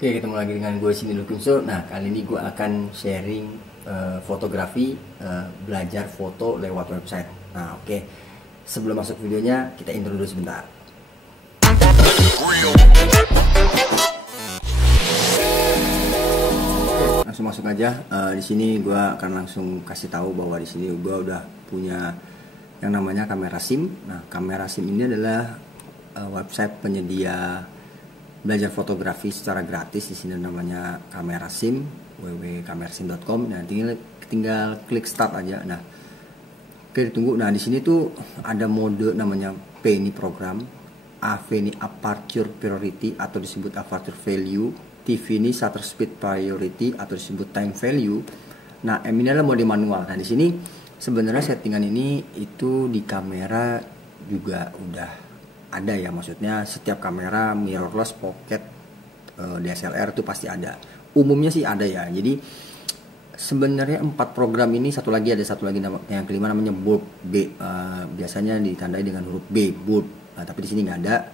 Oke, ketemu lagi dengan gue sini Lukunso. Nah, kali ini gue akan sharing fotografi, belajar foto lewat website. Nah, oke. Sebelum masuk videonya, kita intro dulu sebentar. Langsung masuk aja. Di sini gue akan langsung kasih tahu bahwa di sini gue udah punya yang namanya kamera SIM. Nah, kamera SIM ini adalah website penyedia belajar fotografi secara gratis. Di sini namanya kamera SIM, www.kamersim.com. Nah, tinggal klik start aja. Nah, oke, ditunggu. Nah, di sini tuh ada mode namanya P, ini program, AV ini aperture priority atau disebut aperture value, TV ini shutter speed priority atau disebut time value. Nah, M ini adalah mode manual. Nah, di sini sebenarnya settingan ini itu di kamera juga udah ada ya, maksudnya setiap kamera mirrorless, pocket, DSLR itu pasti ada. Umumnya sih ada ya. Jadi sebenarnya 4 program ini, satu lagi yang kelima namanya bulb B. Biasanya ditandai dengan huruf B, bulb. Nah, tapi di sini nggak ada.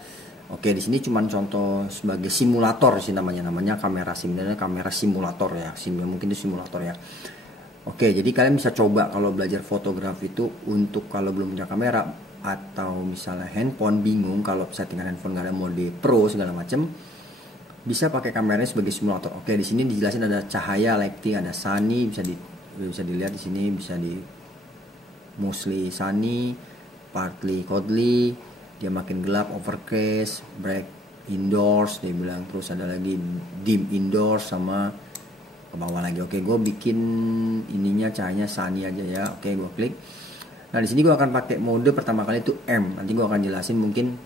Oke, di sini cuma contoh sebagai simulator sih namanya kamera SIM, dan kamera simulator ya. SIM mungkin itu simulator ya. Oke, jadi kalian bisa coba kalau belajar fotografi itu untuk kalau belum punya kamera atau misalnya handphone bingung kalau settingan handphone nggak ada mode pro segala macam, bisa pakai kameranya sebagai simulator. Oke, di sini dijelasin ada cahaya, lighting, ada sunny, bisa dilihat di sini, bisa di mostly sunny, partly cloudy, dia makin gelap, overcast, bright indoors dia bilang, terus ada lagi dim indoors sama ke bawah lagi. Oke, gue bikin ininya cahayanya sunny aja ya. Oke, gue klik. Nah, di sini gue akan pakai mode pertama kali itu M. Nanti gue akan jelasin, mungkin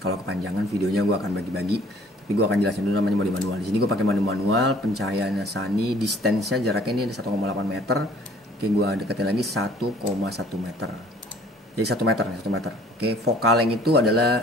kalau kepanjangan videonya gue akan bagi-bagi. Tapi gue akan jelasin dulu namanya mode manual. Di sini gue pakai mode manual, pencahayaannya sunny, distance-nya jaraknya ini ada 1,8 meter. Oke, gue deketin lagi 1,1 meter. Jadi 1 meter. Oke, focal length itu adalah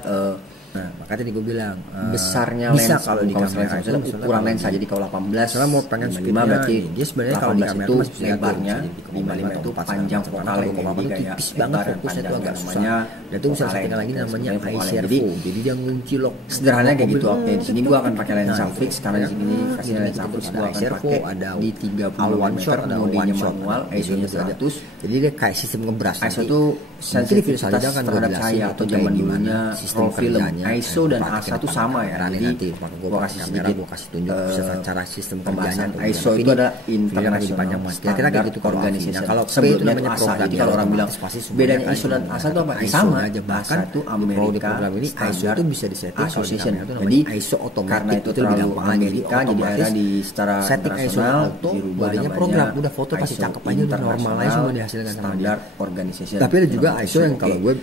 nah, makanya tadi gue bilang besarnya lensa kalau di kamera itu ukuran lensa. Jadi kalau 18 misalnya mau pengen 55 berarti dia sebenarnya kalau di kamera itu masih lebarnya, 55 itu panjang focal length, itu tipis banget, fokusnya itu agak susah. Dan itu bisa settingan lagi namanya iServo. Jadi dia ngunci lock. Sederhananya kayak gitu. Oke, di sini gua akan pakai lensa fix karena di sini kasihnya lensa fix. Gua akan pakai di 30 one shot, ada one shot manual, ISO-nya 100. Jadi dia kayak sistem ngebras. ISO itu sensitivitas terhadap cahaya atau zaman dulunya roll film. ISO dan ASA itu sama ya. Jadi gua kasih sedikit, gua kasih tunjuk secara sistem pembahasan. ISO itu ada international kira-kira kayak gitu organization. Kalau P itu namanya ASA. program. Jadi kalau orang bilang bedanya ISO dan ASA itu apa? Sama aja. Bahkan itu Amerika program ini ISO itu bisa disetting association. Jadi ISO otomatis karena itu lebih terlalu gampang. Amerika, jadi akhirnya di secara setting ISO internasional auto dirubah namanya program. Udah foto pasti cakep aja, udah normal aja semua dihasilkan sama dia. Standar organization. Tapi ada juga ISO yang kalau gue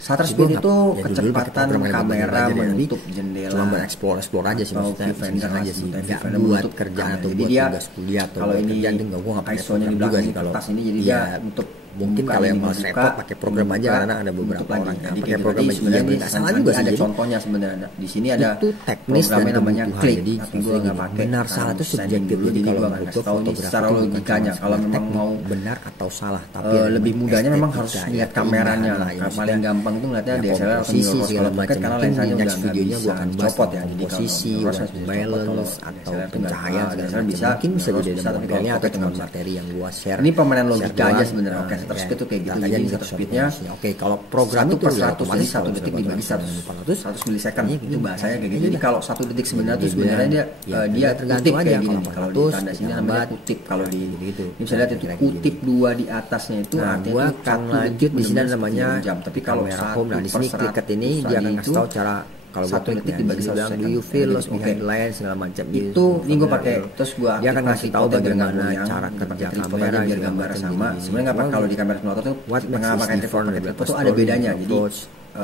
shutter speed itu kecepatan kamera menutup jendela. Cuma bereksplor aja sih, maksudnya viewfinder aja sih. Nggak buat kerjaan atau buat tugas kuliah atau kalau ini kerjaan gue nggak pakai ISO-nya di juga belakang sih kalau ini, jadi ya untuk mungkin kalau yang mau repot pakai program aja karena ada beberapa orang yang pakai program aja. Sebenarnya nggak salah juga sih. Ada contohnya sebenarnya di sini ada itu teknis dan namanya klik. Jadi gue nggak pakai. Benar salah itu subjektif. Jadi kalau menurut gue fotografi secara logikanya kalau memang mau benar atau salah, tapi lebih mudahnya memang harus lihat kameranya lah. Paling gampang itu ngeliatnya DSLR atau posisi segala macam. karena lensanya udah nggak videonya bisa gue akan copot ya. Jadi posisi, balance atau pencahayaan segala macam. Mungkin bisa beda modelnya atau cuma materi yang gue share. Ini permainan logika aja sebenarnya. Oke, shutter speed itu kayak gitu. Jadi shutter speednya oke, kalau program itu 1/100, jadi 1 detik dibagi 100 milisecond itu bahasanya kayak gitu. Jadi kalau 1 detik sebenarnya dia tergantung kutip aja. kayak gini. Kalau di tanda sini namanya kutip. Kalau di gitu, ini bisa lihat itu kutip 2 di atasnya itu artinya akan lanjut di sini namanya jam. Tapi kalau home, nah di sini klik ini dia akan kasih tahu cara. Kalau 1 detik dibagi 1 second, do you feel lost behind line segala macam itu ini gue pakai, terus gue dia akan kasih tahu bagaimana cara kerja kamera biar gambar sama. Sebenarnya nggak apa kalau di kamera simulator tuh nggak pakai tripod itu ada bedanya. Jadi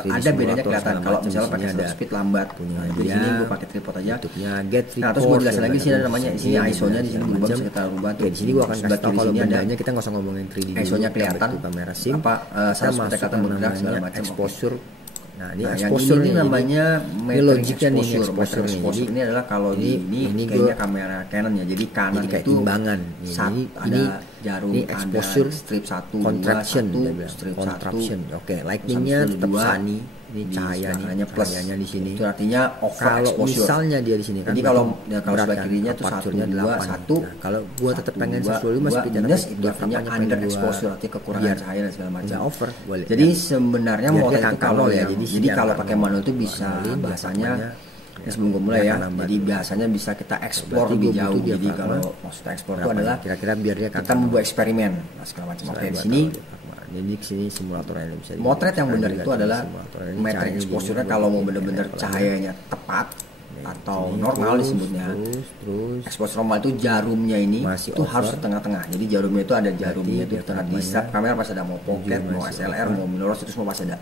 ada bedanya kelihatan kalau misalnya pakai shutter speed lambat. Di sini gue pakai tripod aja. Nah, terus gue jelasin lagi sini ada namanya, di sini ISO-nya di sini berubah, bisa kita rubah. Di sini gue akan kasih tahu kalau bedanya kita nggak usah ngomongin 3D. ISO-nya kelihatan kamera SIM apa sama pendekatan bergerak segala macam. Exposure. Nah, ini exposure ini namanya logiknya nih, exposure ini adalah kalau ini kayaknya kamera Canon ya. Jadi kanan kayak itu timbangan. Ada jarum, ini exposure, strip 1, contraction, 2, 1, strip 1. Oke, lightingnya tetap sunny. Ini cahayanya plus di sini. Itu artinya over kalau exposure. Misalnya dia di sini kan. Jadi kalau sebelah kirinya itu 1 aperture-nya 2 1. Nah, kalau gua tetap pengen 1,5 speed minus itu artinya under exposure, artinya kekurangan cahaya dan segala macam. Over boleh. Jadi sebenarnya motor itu kalau ya. Jadi kalau pakai manual itu bisa bahasanya sebelum gue mulai ya, jadi biasanya bisa kita explore lebih jauh. Jadi kalau maksudnya explore itu adalah kira-kira biar dia kita membuat eksperimen segala macam. Oke, di sini jadi sini simulatornya bisa motret yang benar itu adalah metric exposure-nya kalau mau benar-benar cahayanya tepat atau normal disebutnya. Terus exposure normal itu jarumnya ini itu harus tengah-tengah. Jadi jarumnya itu ada jarumnya itu tengah. Di setiap kamera pasti ada, mau pocket, mau SLR, mau mirrorless itu semua pasti ada.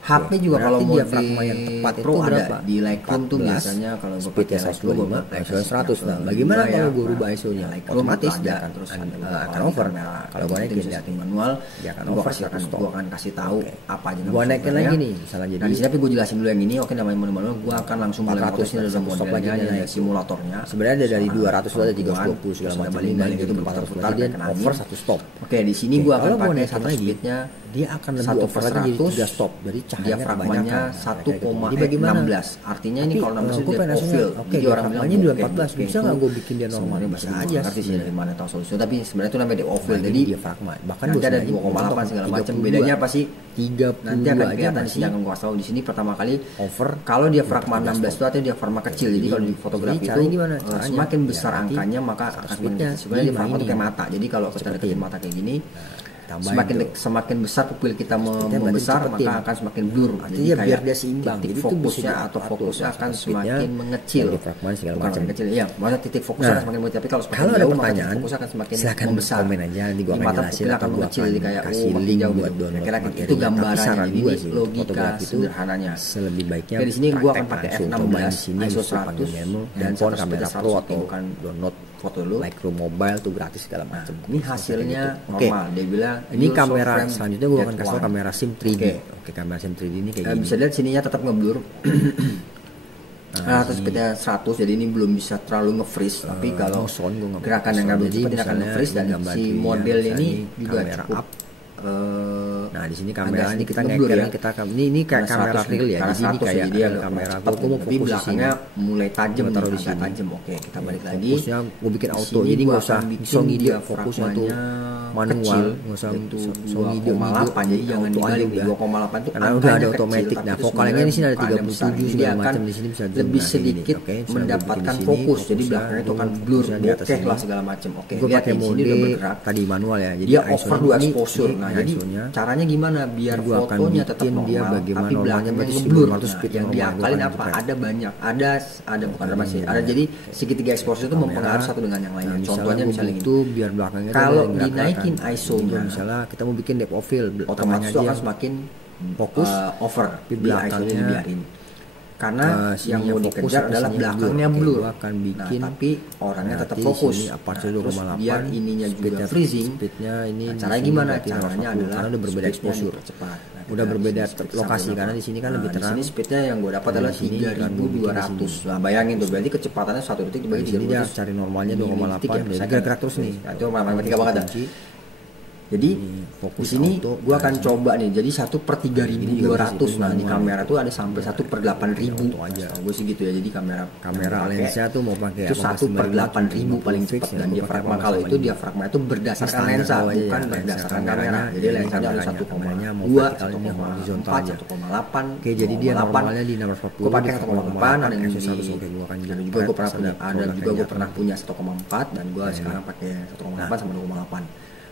HP juga kalau mau diafragma yang tepat itu ada di Lightroom tuh biasanya kalau gue pakai Lightroom ISO 100. Nah, bagaimana kalau gue rubah ISO-nya? Otomatis dia akan over. Kalau gue naikin di manual, dia akan over. Gue akan kasih tahu apa aja. Gue naikin lagi nih, misalnya jadi. Nah, di sini tapi gue jelasin dulu yang ini. Oke, namanya manual. Gue akan langsung 400 ini ada modelnya, ada simulatornya. Sebenarnya ada dari 200 ada 320 segala macam. Balik itu 400 putar dia over 1 stop. Oke, di sini gue akan pakai satu speednya. Dia akan lebih over lagi jadi 3 stop. Jadi diafragmanya 1,16. Artinya ini kalau 16 itu dia profil. Jadi orang bilangnya 214. Bisa nggak gue bikin dia normal? Bisa aja. Ngerti sih dari mana tahu solusi. Tapi sebenarnya itu namanya diafragma. Jadi diafragma. Bahkan ada 2,8 segala macam. Bedanya apa sih? 30 nanti akan kelihatan di sini akan gua tahu. Di sini pertama kali over. Kalau diafragma 16 itu artinya diafragma kecil. Jadi kalau di fotografi itu semakin besar angkanya maka akan sebenarnya diafragma itu kayak mata. Jadi kalau kita deketin mata kayak gini, semakin besar pupil kita membesar maka akan semakin blur. Jadi biar dia seimbang. Titik fokusnya atau fokusnya akan semakin mengecil. Bukan kecil. Iya, maksudnya titik fokusnya akan semakin mengecil. Tapi kalau semakin jauh maka titik fokusnya akan semakin membesar. Komen aja nanti gua akan jelasin akan mengecil jadi kayak kasih link buat download. Kira-kira itu gambarannya. Jadi logika sederhananya. Lebih baiknya di sini gua akan pakai f16 ISO 100 dan phone kamera pro atau bukan download foto dulu. Lightroom mobile tuh gratis segala macam. Ini hasilnya normal. Dia bilang ini kamera selanjutnya gue akan kasih kamera SIM 3D. Oke, kamera SIM 3D ini kayak gini. Bisa lihat sininya tetap ngeblur. Terus speednya 100, jadi ini belum bisa terlalu nge-freeze. Tapi kalau gerakan yang nggak cepat ini akan nge-freeze dan si model ini juga cukup. Nah di sini kamera ini kita ngeker ya. Ini kayak kamera real ya. Di sini kayak kamera gue mau fokus belakangnya mulai tajam, taruh di sini. Tajam. Oke, kita balik lagi. Fokusnya gue bikin auto. Jadi nggak usah ngide fokusnya tuh manual, nggak usah ngide 2,8. Jadi jangan dibalik 2,8 tuh karena udah ada otomatis. Nah vokalnya di sini ada 37 segala macam, di sini bisa lebih sedikit mendapatkan fokus. Jadi belakangnya itu akan blur, bokeh lah segala macam. Oke, gue pakai mode tadi manual ya. Jadi dia over 2 exposure. Nah, jadi caranya gimana biar fotonya tetap normal tapi belakangnya ngeblur. Yang diakalin apa? Ada banyak. Ada bukan ada masih. Ada jadi segitiga exposure itu mempengaruhi satu dengan yang lainnya. Contohnya misalnya itu biar belakangnya kalau dinaikin ISO-nya, misalnya kita mau bikin depth of field, otomatis itu akan semakin fokus over. Di ISO-nya dibiarin. Karena yang mau dikejar adalah belakangnya blur. Nah, tapi orangnya tetap fokus. Terus biar ininya juga freezing. Caranya gimana? Caranya adalah udah berbeda exposure. Udah berbeda lokasi karena di sini kan lebih terang. Di sini speednya yang gue dapat adalah 3200. Nah, bayangin tuh berarti kecepatannya 1 detik dibagi 3200. Dia cari normalnya 2,8. Jadi gerak terus nih. Itu matematika banget dah. Jadi di sini gue akan coba nih. Jadi 1/3200. Nah di kamera tuh ada sampai 1/8000 aja. Gue sih gitu ya. Jadi kamera lensa tuh mau pakai itu 1/8000 paling cepat. Dan diafragma kalau itu diafragma itu berdasarkan lensa bukan berdasarkan kamera. Jadi lensanya ada 1,2, 1,4, 1,8. Oke, jadi dia normalnya di 640. Gue pakai 1,8. Ada yang juga gue pernah punya. Ada juga gue pernah punya 1,4 dan gue sekarang pakai 1,8 sama 2,8.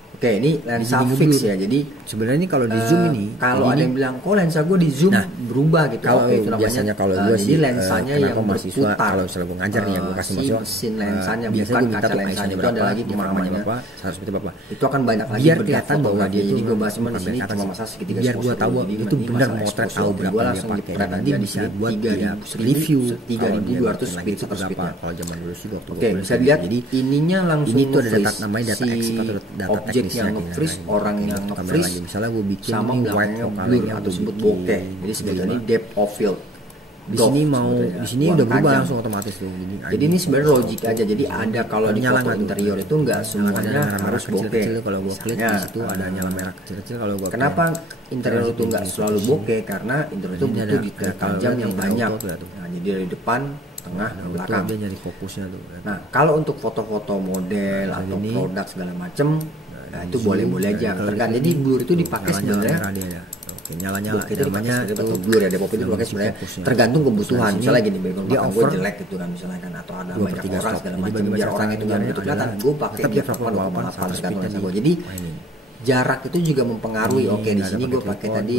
Oke, ini lensa fix ya. Jadi sebenarnya ini kalau di zoom ini kalau ada yang bilang kok lensa gue di zoom berubah gitu. Kalau biasanya kalau gue sih lensanya yang mahasiswa kalau misalnya gue ngajar nih ya gue kasih mahasiswa mesin lensanya bukan kaca lensanya itu ada lagi pemahamannya berapa 100 berapa. Itu akan banyak lagi biar kelihatan bahwa dia ini gue bahas cuma di sini cuma masalah segitiga biar gue tahu itu benar motret tahu berapa dia pakai. Nanti bisa buat dia review 3200 speed berapa kalau zaman dulu sih waktu. Oke, bisa lihat ininya langsung ini tuh ada data namanya data exit atau data teknis yang nge-freeze, orang yang nge-freeze misalnya gue bikin sama belakangnya blur atau disebut bokeh. Jadi sebenarnya ini depth of field. di sini mau di sini udah berubah langsung otomatis tuh. Jadi ini sebenarnya logik aja. Jadi ada kalau di foto interior itu nggak semuanya harus bokeh. Kalau gua klik di situ ada nyala merah kecil-kecil. Kalau gua kenapa interior itu nggak selalu bokeh? Karena interior itu butuh detail tajam yang banyak. Nah, jadi dari depan, tengah, belakang. Dia nyari fokusnya tuh. Nah, kalau untuk foto-foto model atau produk segala macem, nah itu boleh-boleh aja. Tergantung. Jadi blur itu dipakai sebenarnya. Nyala-nyala itu namanya atau blur ya, DPOP itu dipakai sebenarnya tergantung kebutuhan. Misalnya gini, background belakang gue jelek gitu kan misalnya kan, atau ada banyak orang segala macam, biar orang itu nggak begitu kelihatan, gue pakai dia tergantung lensa gue. Jadi jarak itu juga mempengaruhi. Oke, di sini gue pakai tadi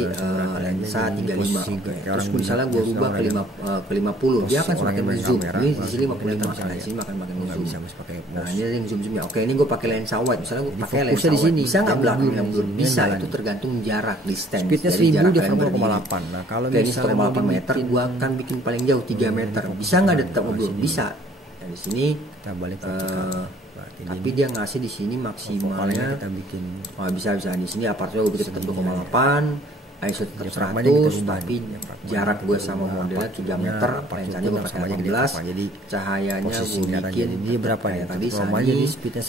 lensa 35. Terus misalnya gue rubah ke 50, dia akan semakin zoom. Ini di sini 55, nah di sini akan makin zoom. Nah ini yang zoom-zoomnya. Oke, ini gue pakai lensa wide. Misalnya gue pakai lensa di sini, bisa nggak belakang yang blur? Bisa, itu tergantung jarak, distance. Speednya 1000 dia 0,8. Nah kalau misalnya 1,8 meter, gue akan bikin paling jauh 3 meter. Bisa nggak ada tetap blur? Bisa. Nah di sini kita balik tapi dia ngasih di sini maksimalnya kita bikin bisa di sini aperture gue bikin tetap 2,8, ISO tetap 100, tapi jarak gue sama modelnya 3 meter, lensanya gue pakai 18, jadi cahayanya gue bikin dia berapa ya tadi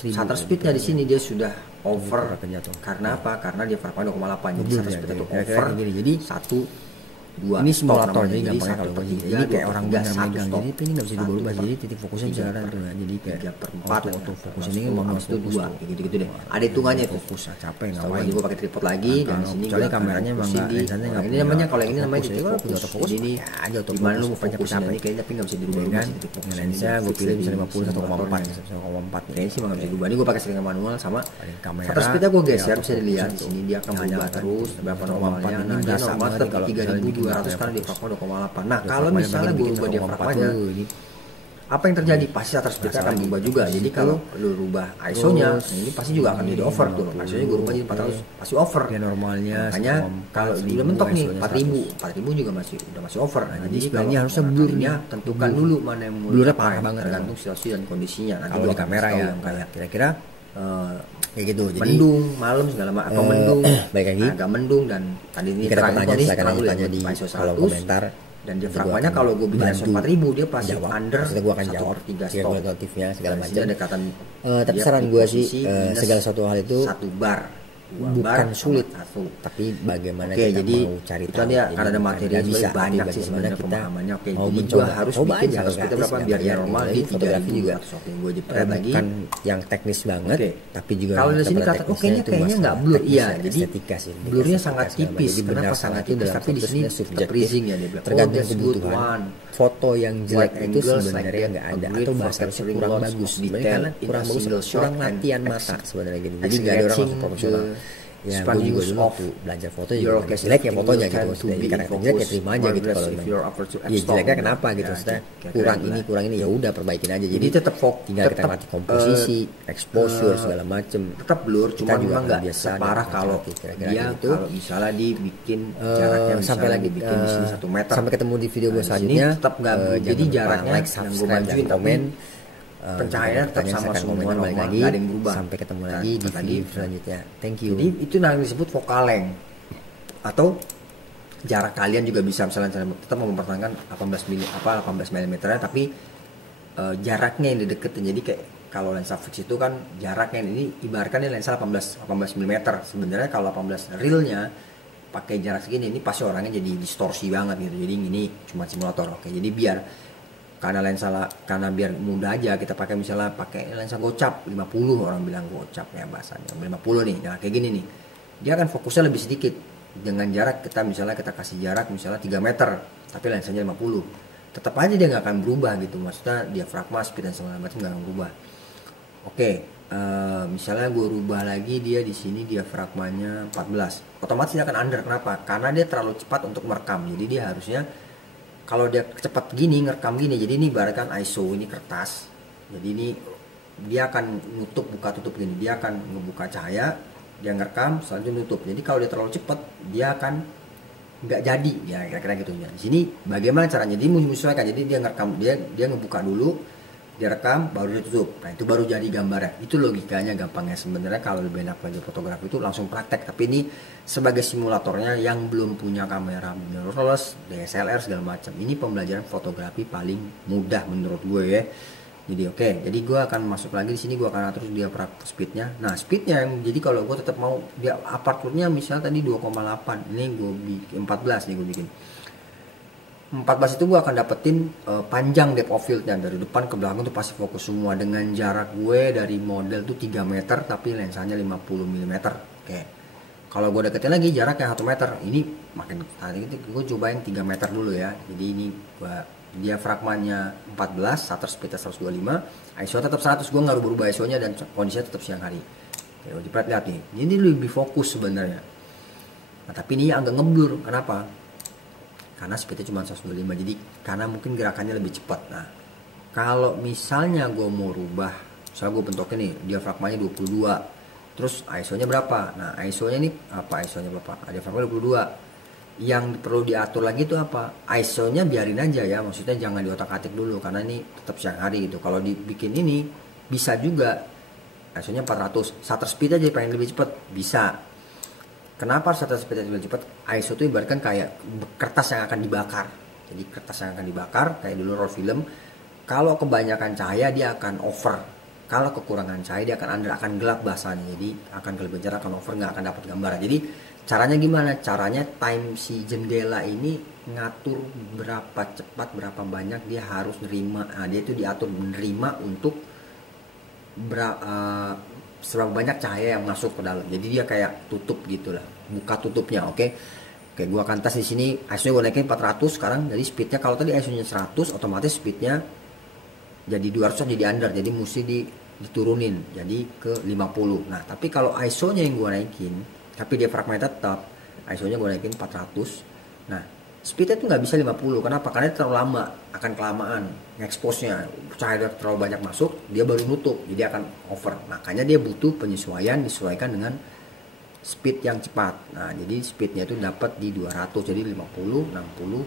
shutter speednya di sini dia sudah over. Karena apa? Karena dia frame 2,8, jadi shutter speednya itu over. Jadi 1, 2, ini simulator jadi gampangnya kalau gue jadi kayak orang benar megang, jadi ini nggak bisa diubah, jadi titik fokusnya bisa ada tuh, jadi kayak 3/4 auto fokus ini mau itu 2 gitu deh, ada hitungannya itu. Fokus capek ngapain, gue pakai tripod lagi dan sini kecuali kameranya emang lensanya nggak, ini namanya kalau ini namanya titik fokus. Ini aja auto gimana lu mau fokus ini kayaknya, tapi nggak bisa dirubah kan. Lensa gue pilih bisa 50 1,4 kayaknya sih nggak bisa dirubah. Ini gue pakai settingan manual sama kamera. Shutter speednya gue geser, bisa dilihat di sini dia akan berubah terus berapa normalnya. Nah dia normal tetap 3200 karena dia frame 2,8. Nah kalau misalnya gue rubah diafragmanya, apa yang terjadi? Pasti shutter speednya akan berubah juga. Jadi kalau lu rubah ISO-nya, ini pasti juga akan jadi over tuh. ISO-nya gue rubah jadi 400, pasti over. Ya normalnya. Makanya kalau udah mentok nih 4000 juga masih over. Nah, jadi sebenarnya harusnya blurnya tentukan dulu mana yang mau blurnya parah banget, tergantung situasi dan kondisinya. Nanti kalau di kamera ya kayak kira-kira kayak gitu. Jadi mendung malam segala macam atau mendung baik lagi agak mendung, dan tadi ini tanya di kolom komentar. Dan diafragmanya kalau gue bilang 4000 dia pasti under. Maksudnya gue akan jawab 3 stop relatifnya segala macam. Dekatan. Tapi saran gue sih segala satu hal itu 1 bar bukan sulit, tapi bagaimana kita jadi mau cari tahu. Dia karena ada materi bisa banyak sih sebenarnya pemahamannya. Oke, mau mencoba harus bikin harus kita berapa biar normal di fotografi juga. Gue jepret lagi bukan yang teknis banget, tapi juga kalau di sini kata kayaknya nggak blur. Iya, jadi estetika sih. Blurnya sangat tipis. Kenapa sangat tipis? Tapi di sini freezing ya dia bilang. Tergantung kebutuhan. Foto yang jelek itu sebenarnya nggak ada, atau bahkan kurang bagus. Karena kurang bagus, kurang latihan mata sebenarnya gini. Jadi nggak ada orang profesional. Ya, gue juga dulu waktu belajar foto juga jelek ya fotonya gitu, maksudnya karena jelek ya terima aja gitu. Kalau ya jeleknya kenapa gitu, maksudnya kurang ini ya udah perbaikin aja. Jadi tetap tinggal kita mati komposisi, exposure segala macem. Tetap blur, cuma memang nggak separah kalau dia itu kalau misalnya dibikin jaraknya sampai lagi bikin di sini 1 meter. Sampai ketemu di video gue selanjutnya. Tetap nggak, jadi jaraknya like, subscribe, dan komen. Pencahayaan tetap sama semua balik lagi. Ada yang berubah. Sampai ketemu lagi di video selanjutnya. Thank you. Jadi itu yang disebut focal length, atau jarak kalian juga bisa misalnya tetap mempertahankan 18 mm tapi jaraknya yang dideketin. Jadi kayak kalau lensa fix itu kan jaraknya ini ibaratkan ini lensa 18 mm. Sebenarnya kalau 18 realnya pakai jarak segini, ini pasti orangnya jadi distorsi banget gitu. Jadi ini cuma simulator. Oke, jadi biar karena biar mudah aja kita pakai, misalnya pakai lensa gocap 50, orang bilang gocap ya bahasanya 50 nih. Nah kayak gini nih, dia akan fokusnya lebih sedikit dengan jarak kita kasih jarak misalnya 3 meter tapi lensanya 50, tetap aja dia nggak akan berubah gitu. Maksudnya diafragma, speed dan segala macam nggak akan berubah. Oke, misalnya gue rubah lagi dia di sini diafragmanya 14, otomatis dia akan under. Kenapa? Karena dia terlalu cepat untuk merekam. Jadi dia harusnya kalau dia cepat gini ngerekam gini, jadi ini ibaratkan ISO ini kertas, jadi ini dia akan nutup buka tutup gini, dia akan ngebuka cahaya, dia ngerekam selanjutnya nutup. Jadi kalau dia terlalu cepat dia akan nggak jadi ya, kira-kira gitu ya. Di sini bagaimana caranya? Dia menyesuaikan, jadi dia ngerekam, dia ngebuka dulu, direkam baru ditutup. Nah itu baru jadi gambarnya. Itu logikanya gampangnya. Sebenarnya kalau lebih enak belajar fotografi itu langsung praktek, tapi ini sebagai simulatornya yang belum punya kamera mirrorless, DSLR segala macam. Ini pembelajaran fotografi paling mudah menurut gue ya. Jadi jadi gue akan masuk lagi di sini, gue akan atur dia speednya. Nah speednya yang jadi kalau gue tetap mau dia aperture-nya misalnya tadi 2,8, ini gue bikin 14 nih gue bikin 14 itu gue akan dapetin panjang depth of fieldnya dari depan ke belakang tuh pasti fokus semua dengan jarak gue dari model tuh 3 meter tapi lensanya 50 mm. Oke. Kalau gue deketin lagi jaraknya 1 meter, ini makin tadi itu gue cobain 3 meter dulu ya. Jadi ini diafragmanya 14, shutter speednya 125, ISO tetap 100, gue nggak berubah ISO-nya dan kondisinya tetap siang hari. Oke, lihat nih, ini lebih fokus sebenarnya. Nah, tapi ini agak ngeblur, kenapa? Karena speednya cuma 125, jadi karena mungkin gerakannya lebih cepat. Nah kalau misalnya gue mau rubah, misalnya gue bentuknya nih diafragmanya 22, terus ISO nya berapa? Nah ISO nya nih apa, ISO nya berapa? Diafragma 22. Yang perlu diatur lagi itu apa? ISO nya biarin aja ya, maksudnya jangan diotak atik dulu karena ini tetap siang hari gitu. Kalau dibikin ini bisa juga ISO nya 400, shutter speed aja pengen lebih cepat bisa. Kenapa shutter speed lebih cepat? ISO itu ibaratkan kayak kertas yang akan dibakar. Jadi kertas yang akan dibakar kayak dulu roll film. Kalau kebanyakan cahaya dia akan over. Kalau kekurangan cahaya dia akan under, akan gelap bahasanya. Jadi akan kelebihan cerah, akan over, nggak akan dapat gambar. Jadi caranya gimana? Caranya time si jendela ini ngatur berapa cepat, berapa banyak dia harus nerima. Nah, dia itu diatur menerima untuk seberapa banyak cahaya yang masuk ke dalam. Jadi dia kayak tutup gitulah, buka tutupnya. Oke, gua akan tes di sini. ISO-nya gua naikin 400 sekarang. Jadi speednya kalau tadi ISO-nya 100, otomatis speednya jadi 200 jadi under. Jadi mesti diturunin jadi ke 50. Nah, tapi kalau ISO-nya yang gua naikin, tapi dia fragment tetap, ISO-nya gua naikin 400. Nah, speednya tuh nggak bisa 50. Kenapa? Karena terlalu lama, akan kelamaan expose-nya, cahaya terlalu banyak masuk, dia baru nutup, jadi akan over. Makanya dia butuh penyesuaian, disesuaikan dengan speed yang cepat. Nah jadi speednya itu dapat di 200, jadi 50, 60,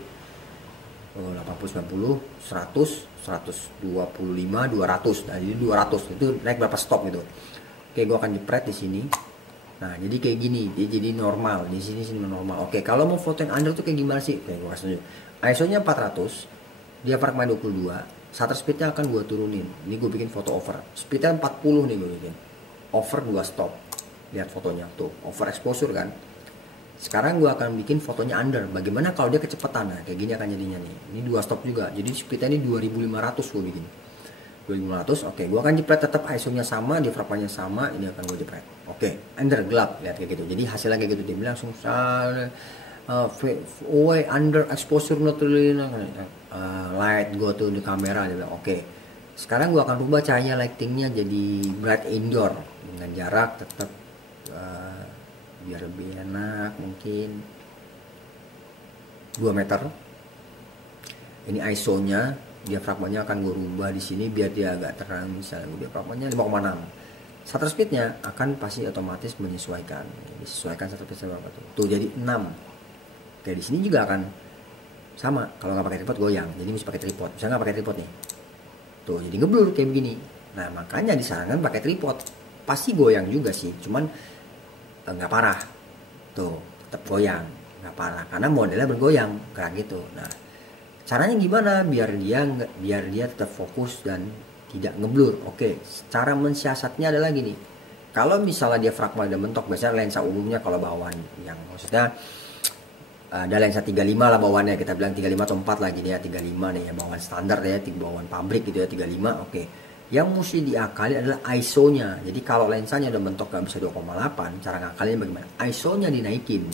80, 90, 100, 125, 200. Nah jadi 200 itu naik berapa stop gitu. Oke, gue akan jepret di sini. Nah jadi kayak gini, dia jadi normal di sini normal. Oke, kalau mau foto yang under tuh kayak gimana sih? Oke, gue kasih tunjuk. ISO-nya 400, diafragma 22, shutter speednya akan gue turunin. Ini gue bikin foto over, speednya 40 nih gue bikin. Over 2 stop. Lihat fotonya tuh, over exposure kan. Sekarang gue akan bikin fotonya under. Bagaimana kalau dia kecepatan? Nah kayak gini akan jadinya nih. Ini 2 stop juga. Jadi speednya ini 2500 gue bikin. 2500, oke, gue akan jepret tetap ISO-nya sama, diafragmanya sama, ini akan gue jepret. Oke, under gelap, lihat kayak gitu. Jadi hasilnya kayak gitu, dia bilang langsung under exposure not really light go to the camera, dia bilang oke. Sekarang gue akan rubah cahaya lightingnya jadi bright indoor dengan jarak tetap biar lebih enak, mungkin 2 meter. Ini ISO-nya, diafragmanya akan gue rubah di sini biar dia agak terang, misalnya diafragmanya 5,6. Shutter speednya akan pasti otomatis menyesuaikan, disesuaikan shutter speed berapa tuh jadi 6. Oke, di sini juga akan sama. Kalau nggak pakai tripod goyang, jadi mesti pakai tripod. Misalnya nggak pakai tripod nih, tuh jadi ngeblur kayak begini. Nah makanya disarankan pakai tripod. Pasti goyang juga sih, cuman nggak parah. Tuh tetap goyang, nggak parah karena modelnya bergoyang kayak gitu. Nah caranya gimana biar dia tetap fokus dan tidak ngeblur? Oke, cara mensiasatnya adalah gini. Kalau misalnya diafragma udah mentok, biasanya lensa umumnya kalau bawaan yang maksudnya ada lensa 35 lah bawaannya, kita bilang 35 atau 4 lagi dia 35 nih ya, bawaan standar ya, bawaan pabrik gitu ya 35. Oke. Yang mesti diakali adalah ISO-nya. Jadi kalau lensanya udah mentok gak bisa 2,8, cara ngakalinnya bagaimana? ISO-nya dinaikin.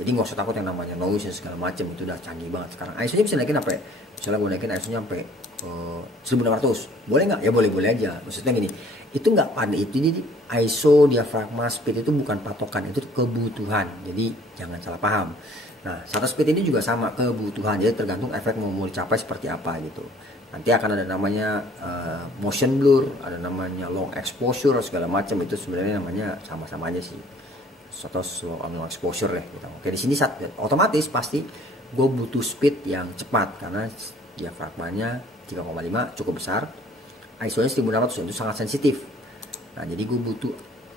Jadi nggak usah takut yang namanya noise dan segala macam, itu udah canggih banget sekarang. ISO-nya bisa naikin apa ya? Misalnya gue naikin ISO-nya sampai 1600, boleh nggak? Ya boleh aja. Maksudnya gini, itu nggak pada itu. Jadi ISO, diafragma, speed itu bukan patokan, itu kebutuhan. Jadi jangan salah paham. Nah, shutter speed ini juga sama, kebutuhan. Jadi tergantung efek mau dicapai seperti apa gitu. Nanti akan ada namanya motion blur, ada namanya long exposure segala macam, itu sebenarnya namanya sama-sama aja sih. Atau long exposure ya gitu. Oke, di sini otomatis pasti gue butuh speed yang cepat karena diafragmanya 3,5 cukup besar. ISO-nya 1600 itu sangat sensitif. Nah jadi gue butuh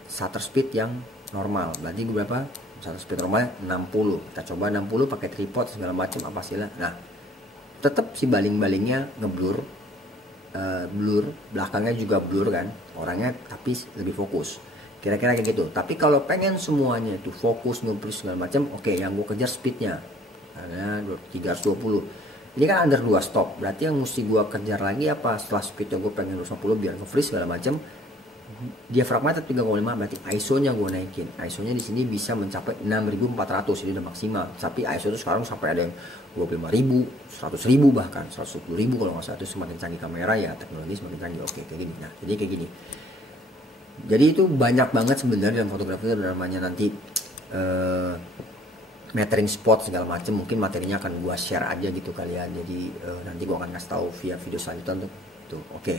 shutter speed yang normal. Berarti gue berapa? Shutter speed normal 60. Kita coba 60 pakai tripod segala macam apa sih lah. Nah tetap si baling-balingnya ngeblur, blur, belakangnya juga blur kan orangnya, tapi lebih fokus. Kira-kira kayak gitu. Tapi kalau pengen semuanya itu fokus, nge-freeze segala macam, oke, yang gue kejar speednya ada 320. Ini kan under 2 stop, berarti yang mesti gue kejar lagi apa setelah speednya gue pengen 250 biar nge-freeze segala macam. Diafragma 3,5, berarti ISO-nya gue naikin. ISO-nya di sini bisa mencapai 6400, ini udah maksimal. Tapi ISO itu sekarang sampai ada yang 25.000, 100.000 bahkan 110.000 kalau nggak salah. Itu semakin canggih kamera ya, teknologi semakin canggih. Oke, kayak gini. Nah, jadi kayak gini. Jadi itu banyak banget sebenarnya dalam fotografi itu namanya nanti metering spot segala macam. Mungkin materinya akan gua share aja gitu kalian. Jadi nanti gua akan kasih tahu via video selanjutnya tuh. Oke.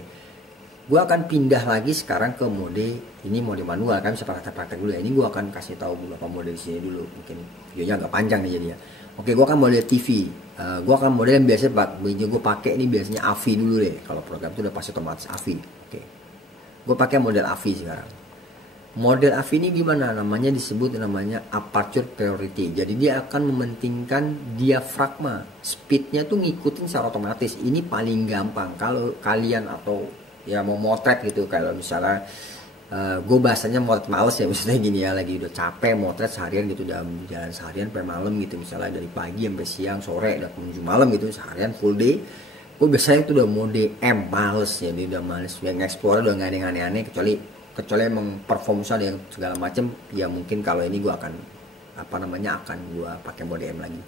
Gua akan pindah lagi sekarang ke mode ini, mode manual kan, bisa praktek dulu ya. Ini gua akan kasih tahu beberapa mode di sini dulu. Mungkin videonya agak panjang nih jadinya. Oke, gua akan mode TV. Gua akan mode yang biasa gua pakai ini biasanya AVI dulu deh. Kalau program itu udah pasti otomatis AVI. Oke. Gue pakai model AVI sekarang. Model AVI ini gimana? Namanya disebut namanya aperture priority. Jadi dia akan mementingkan diafragma. Speednya tuh ngikutin secara otomatis. Ini paling gampang. Kalau kalian atau ya mau motret gitu. Kalau misalnya gue bahasanya motret males ya. Misalnya gini ya, lagi udah capek motret seharian gitu. Udah jalan seharian sampai malam gitu. Misalnya dari pagi sampai siang, sore, udah menuju malam gitu. Seharian full day. Gue biasanya itu udah mode M, males ya, dia udah males, yang explore udah gak ada yang aneh-aneh, kecuali emang performance ada yang segala macem, ya mungkin kalau ini gue akan akan gue pakai mode M lagi.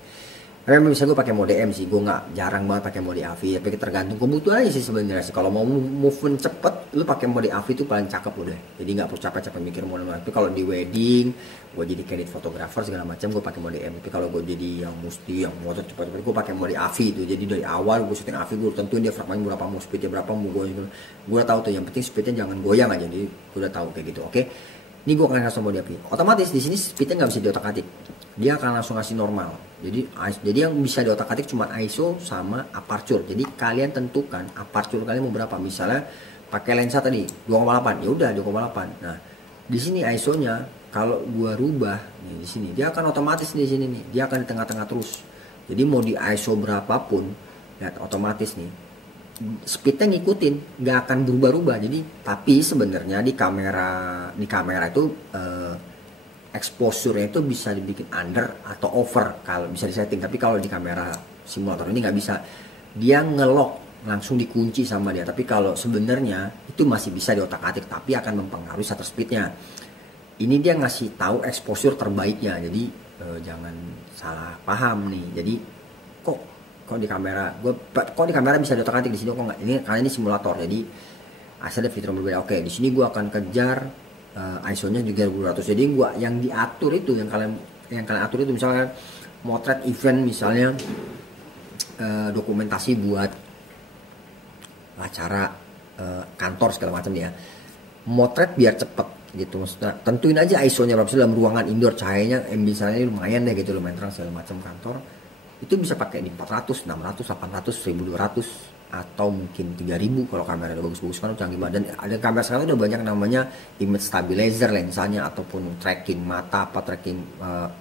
Tapi misalnya gue pakai mode M sih, gue nggak jarang banget pakai mode AVI, tapi tergantung kebutuhan aja sih sebenarnya sih. Kalau mau movement cepet, lu pakai mode AVI itu paling cakep udah. Jadi nggak perlu capek-capek mikir mode. Tapi kalau di wedding, gue jadi candid photographer segala macam, gue pakai mode M. Tapi kalau gue jadi yang motor cepet-cepet, gue pakai mode AVI itu. Jadi dari awal gue syuting AVI, gue tentuin dia fragmentnya berapa, mau speednya berapa, mau gue udah tahu tuh. Yang penting speednya jangan goyang aja, jadi gue udah tahu kayak gitu. Oke, ini gue akan langsung mode AVI. Otomatis di sini speednya nggak bisa diotak-atik. Dia akan langsung ngasih normal. Jadi yang bisa diotak-atik cuma ISO sama aperture. Jadi kalian tentukan aperture kalian mau berapa. Misalnya pakai lensa tadi 2,8, ya udah 2,8. Nah, di sini ISO-nya kalau gua rubah nih di sini, dia akan otomatis di sini nih. Dia akan di tengah-tengah terus. Jadi mau di ISO berapapun, lihat otomatis nih. Speednya ngikutin, nggak akan berubah-ubah. Jadi tapi sebenarnya di kamera itu exposure-nya itu bisa dibikin under atau over kalau bisa disetting. Tapi kalau di kamera simulator ini nggak bisa, dia ngelock langsung dikunci sama dia. Tapi kalau sebenarnya itu masih bisa diotak-atik, tapi akan mempengaruhi shutter speednya. Ini dia ngasih tahu exposure terbaiknya, jadi jangan salah paham nih. Jadi kok di kamera bisa diotak-atik, di sini kok nggak? Ini karena ini simulator, jadi ada fitur berbeda. Oke, di sini gua akan kejar ISO-nya juga 200. Jadi gua yang diatur itu, yang kalian atur itu misalnya motret event, misalnya dokumentasi buat acara kantor segala macam ya. Motret biar cepet gitu, maksudnya tentuin aja ISO-nya berapa. Dalam ruangan indoor cahayanya misalnya lumayan deh gitu, lumayan terang segala macam kantor. Itu bisa pakai di 400, 600, 800, 1200 atau mungkin 3000 kalau kamera udah bagus-bagus kan, canggih banget. Dan ada kamera sekarang udah banyak namanya image stabilizer lensanya, ataupun tracking mata, tracking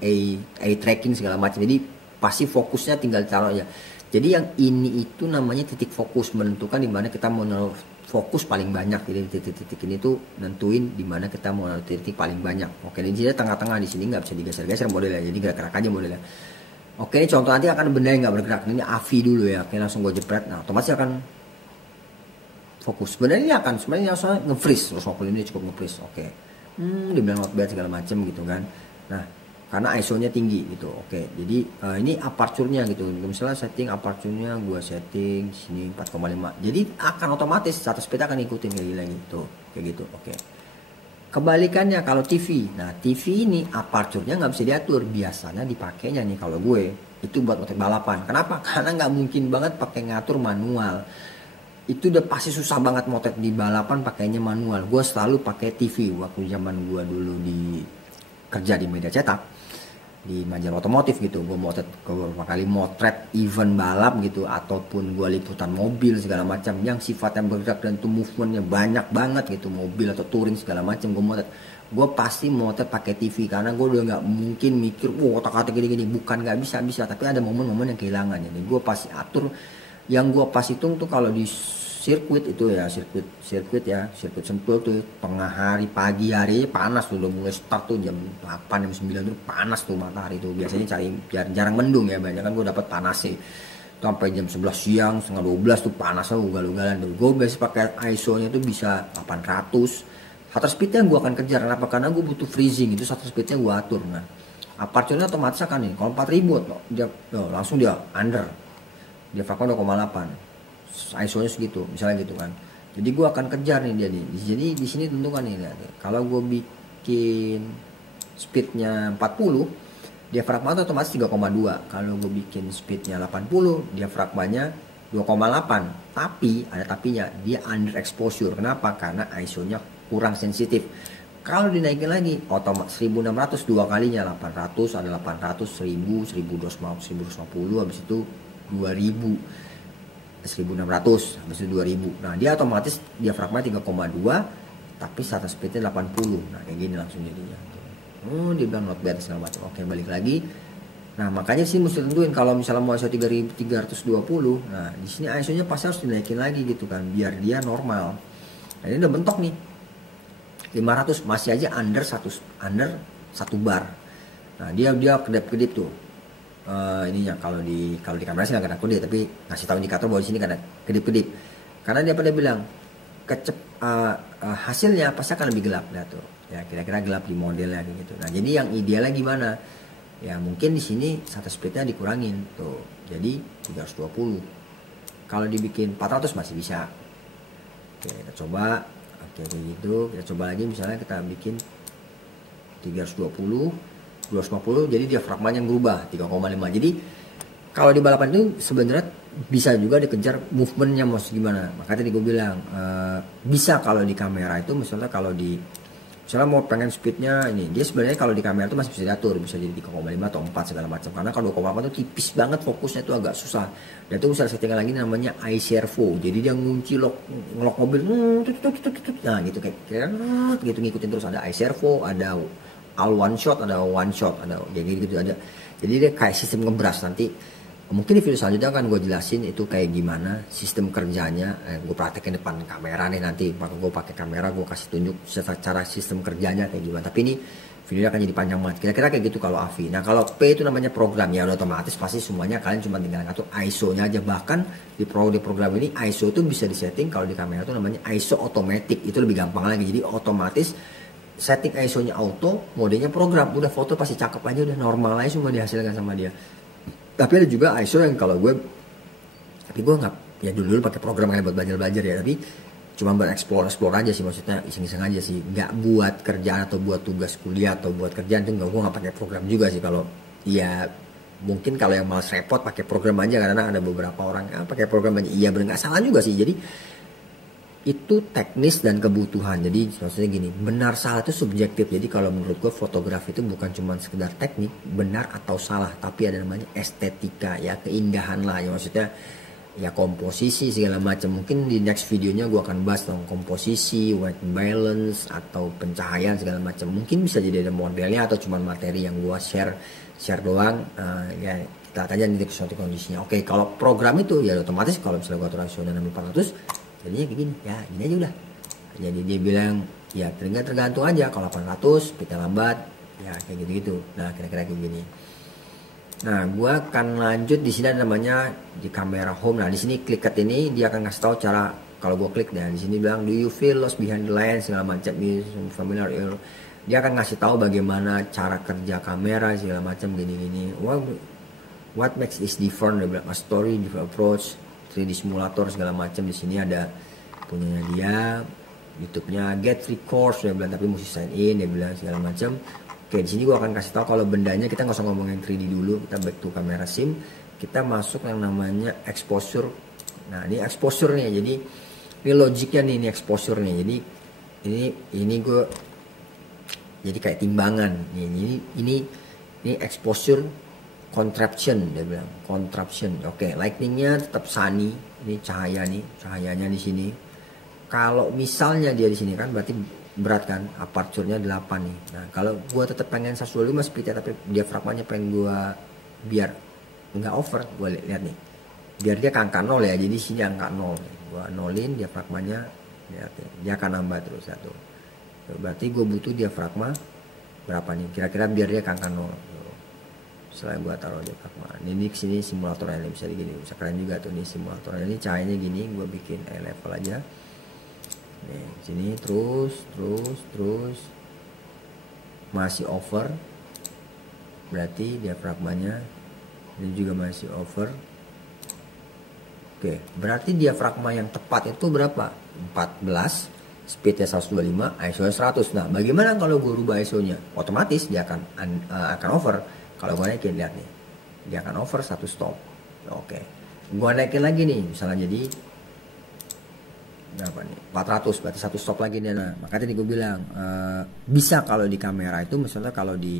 eye tracking segala macam. Jadi pasti fokusnya tinggal taruh aja. Jadi yang ini itu namanya titik fokus, menentukan di mana kita mau fokus paling banyak. Jadi titik-titik ini tuh nentuin di mana kita mau titik paling banyak. Oke, di sini tengah-tengah, di sini nggak bisa digeser-geser modelnya, jadi gerak-gerak aja modelnya. Oke, ini contoh nanti akan benda yang nggak bergerak. Ini AVI dulu ya. Oke, langsung gue jepret. Nah, otomatis akan fokus. Sebenarnya langsung nge-freeze. 150 ini cukup nge-freeze. Oke. Dibilang not bad segala macem gitu kan. Nah, karena ISO-nya tinggi gitu. Oke, jadi ini aperture-nya gitu. Misalnya setting aperture-nya gue setting sini 4,5. Jadi akan otomatis shutter speed akan ikutin kayak gila gitu. Kayak gitu. Oke. Kebalikannya kalau TV, nah TV ini aperture-nya nggak bisa diatur, biasanya dipakainya nih kalau gue itu buat motret balapan. Kenapa? Karena nggak mungkin banget pakai ngatur manual. Itu udah pasti susah banget motret di balapan pakainya manual. Gue selalu pakai TV waktu zaman gue dulu kerja di media cetak. di majalah otomotif gitu. Gue motret beberapa kali, motret event balap gitu, ataupun gue liputan mobil segala macam yang sifatnya bergerak dan itu movementnya banyak banget gitu, mobil atau touring segala macam gue motret. Gue pasti motret pakai TV karena gue udah nggak mungkin mikir otak-atik gini-gini, bukan nggak bisa, tapi ada momen-momen yang kehilangan. Jadi gue pasti atur. Yang gue pas hitung tuh kalau di sirkuit itu ya, sirkuit Sentul tuh tengah hari, pagi hari panas tuh, udah mulai start tuh jam 8 jam 9 tuh panas tuh matahari tuh. Biasanya jarang mendung ya, banyak kan gue dapat panas sih tuh sampai jam 11 siang, setengah 12 tuh panasnya ugal-ugalan tuh. Gue biasa pakai ISO nya tuh bisa 800. Shutter speednya gue akan kejar, kenapa? Karena gue butuh freezing, itu shutter speednya gue atur. Nah aperture-nya otomatis kan nih, kalau 4000 dia langsung dia under, dia faktor 2,8 ISO-nya segitu, misalnya gitu kan. Jadi gue akan kejar nih dia nih. Jadi di sini tentukan nih, lihat. Kalau gue bikin speednya 40, diafragma otomatis 3,2. Kalau gue bikin speednya 80, diafragmanya 2,8. Tapi ada tapinya, dia under exposure. Kenapa? Karena ISO-nya kurang sensitif. Kalau dinaikin lagi, otomatis 1600 dua kalinya, 800, ada 800, 1000, 1250, habis itu 2000. 1600 habis itu 2000. Nah dia otomatis diafragma 3,2 tapi shutter speednya 80. Nah kayak gini langsung jadinya. Dia bilang not bad segala macam. Oke, balik lagi. Nah makanya sih mesti tentuin kalau misalnya mau ISO 3320. Nah di sini ISO nya pasti harus dinaikin lagi gitu kan biar dia normal. Nah ini udah bentok nih 500, masih aja under 1 bar. Nah dia kedip-kedip tuh. Ininya kalau di kamera sih nggak kena kode, tapi ngasih tahu indikator bahwa di sini kena kedip-kedip. Karena dia pada bilang hasilnya pasti akan lebih gelap, lihat tuh. Ya kira-kira gelap di modelnya gitu. Nah jadi yang idealnya gimana? Ya mungkin di sini shutter speednya dikurangin tuh, jadi 320. Kalau dibikin 400 masih bisa. Oke, kita coba. Oke, kayak gitu. Kita coba lagi, misalnya kita bikin 320. 250, jadi diafragmanya yang berubah 3,5. Jadi kalau di balapan itu sebenarnya bisa juga dikejar movementnya mau gimana. Makanya tadi gue bilang bisa kalau di kamera itu, misalnya kalau misalnya mau pengen speednya ini, dia sebenarnya kalau di kamera itu masih bisa diatur, bisa jadi 3,5 atau 4 segala macam. Karena kalau 2,8 itu tipis banget, fokusnya itu agak susah. Dan itu bisa settingan lagi namanya eye servo. Jadi dia ngunci ngelok mobil, nah gitu kayak gitu ngikutin terus. Ada eye servo, ada all one shot, ada jadi gitu ada. Jadi dia kayak sistem ngebras. Nanti mungkin di video selanjutnya kan gue jelasin itu kayak gimana sistem kerjanya. Gue praktekin depan kamera nih nanti, maka gue pakai kamera, gue kasih tunjuk secara sistem kerjanya kayak gimana. Tapi ini videonya akan jadi panjang banget. Kira-kira kayak gitu kalau AVI. Nah kalau P itu namanya program, ya udah otomatis pasti semuanya kalian cuma tinggal ngatur ISO-nya aja. Bahkan di program ini ISO itu bisa disetting. Kalau di kamera itu namanya ISO automatic, itu lebih gampang lagi. Jadi otomatis setting ISO-nya auto, modenya program, udah foto pasti cakep aja, udah normal aja semua dihasilkan sama dia. Tapi ada juga ISO yang kalau gue nggak, ya dulu pakai program kayak buat belajar ya, tapi cuma buat explore aja sih, maksudnya iseng-iseng aja sih, nggak buat kerjaan atau buat tugas kuliah atau buat kerjaan tuh gue nggak pakai program juga sih. Kalau ya mungkin kalau yang malas repot pakai program aja, karena ada beberapa orang pakai program aja, iya bener, nggak salah juga sih. Jadi itu teknis dan kebutuhan. Jadi maksudnya gini, benar salah itu subjektif. Jadi kalau menurut gue fotografi itu bukan cuma sekedar teknik benar atau salah, tapi ada namanya estetika, ya keindahan lah ya, maksudnya ya komposisi segala macam. Mungkin di next videonya gue akan bahas tentang komposisi, white balance atau pencahayaan segala macam. Mungkin bisa jadi ada modelnya atau cuma materi yang gue share doang. Ya kita aja nanti suatu kondisinya. Oke, kalau program itu ya otomatis kalau misalnya gue atur rasionya 6400 jadinya kayak gini, ya gini aja udah. Jadi dia bilang ya tergantung aja, kalau 800 speednya lambat ya kayak gitu-gitu. Nah kira-kira kayak gini. Nah gua akan lanjut di sini namanya di kamera home. Nah di sini klik ini dia akan ngasih tahu cara. Kalau gua klik dan di sini bilang do you feel lost behind the lens segala macam, familiar. Dia akan ngasih tahu bagaimana cara kerja kamera segala macam gini-gini. What makes is different, dia bilang a story, different approach, 3D simulator segala macam. Di sini ada punyanya dia, YouTube-nya get free course dia bilang, tapi mesti sign in dia bilang segala macam. Oke, di sini gua akan kasih tahu kalau bendanya kita nggak usah ngomongin 3D dulu, kita back to kamera sim, kita masuk yang namanya exposure. Nah ini exposure nih, jadi ini logiknya nih, ini exposure nih. Jadi ini gue jadi kayak timbangan nih, ini Ini exposure contraption, dia bilang contraption. Oke, lightningnya tetap sunny. Ini cahaya nih, cahayanya di sini. Kalau misalnya dia di sini kan berarti berat kan, aperture-nya 8 nih. Nah, kalau gua tetap pengen 125 speed-nya tapi diafragmanya pengen gua biar nggak over, gua lihat nih. Biar dia ke angka 0 ya. Jadi sini angka 0. Gua nolin diafragmanya, lihat nih. Dia akan nambah terus satu. Berarti gue butuh diafragma berapa nih? Kira-kira biar dia ke angka 0. Setelah gue taruh diafragma. Ini sini simulatornya ini bisa begini. Bisa keren juga tuh nih simulatornya. Ini cahayanya gini, gue bikin eye level aja. Nih, sini terus masih over. Berarti diafragmanya ini juga masih over. Oke, berarti diafragma yang tepat itu berapa? 14, speednya 125, ISO-nya 100. Nah, bagaimana kalau gue rubah ISO-nya? Otomatis dia akan over. Kalau gue naikin, lihat nih, dia akan over 1 stop. Oke, gue naikin lagi nih, misalnya jadi berapa nih? 400, berarti 1 stop lagi nih. Nah, makanya tadi gue bilang bisa kalau di kamera itu, misalnya kalau di